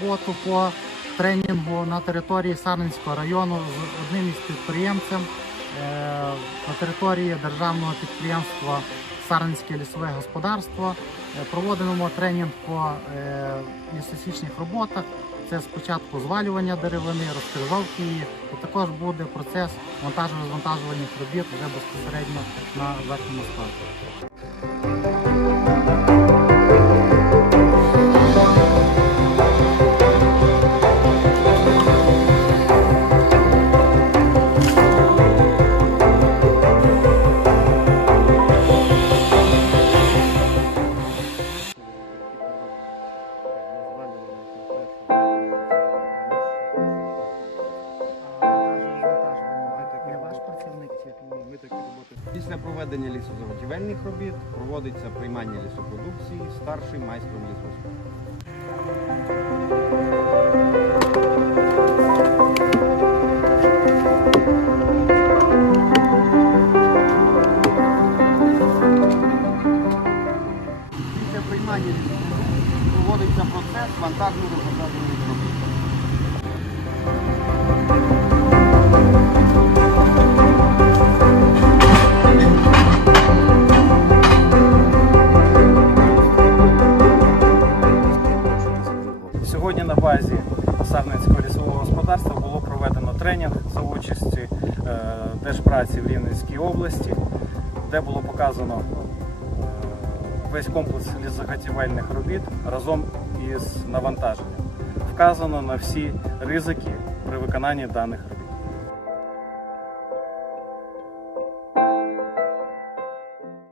роботу по тренінгу на території Сарненського району з одним із підприємцем е, на території державного підприємства Сарненське лісове господарство. Е, Проводимо тренінг по е, лісосічних роботах. Це спочатку звалювання деревини, розкрижовки її, і також буде процес монтажно-розвантажувальних робіт вже безпосередньо на верхньому складі. Після проведення лісозаготівельних робіт проводиться приймання лісопродукції старшим майстром лісгоспу. Після приймання лісопродукції проводиться процес вантажно-розвантажувальних робіт. Сьогодні на базі Сарненського лісового господарства було проведено тренінг за участі е, Держпраці в Рівненській області, де було показано е, весь комплекс лісозаготівельних робіт разом із навантаженням. Вказано на всі ризики при виконанні даних робіт.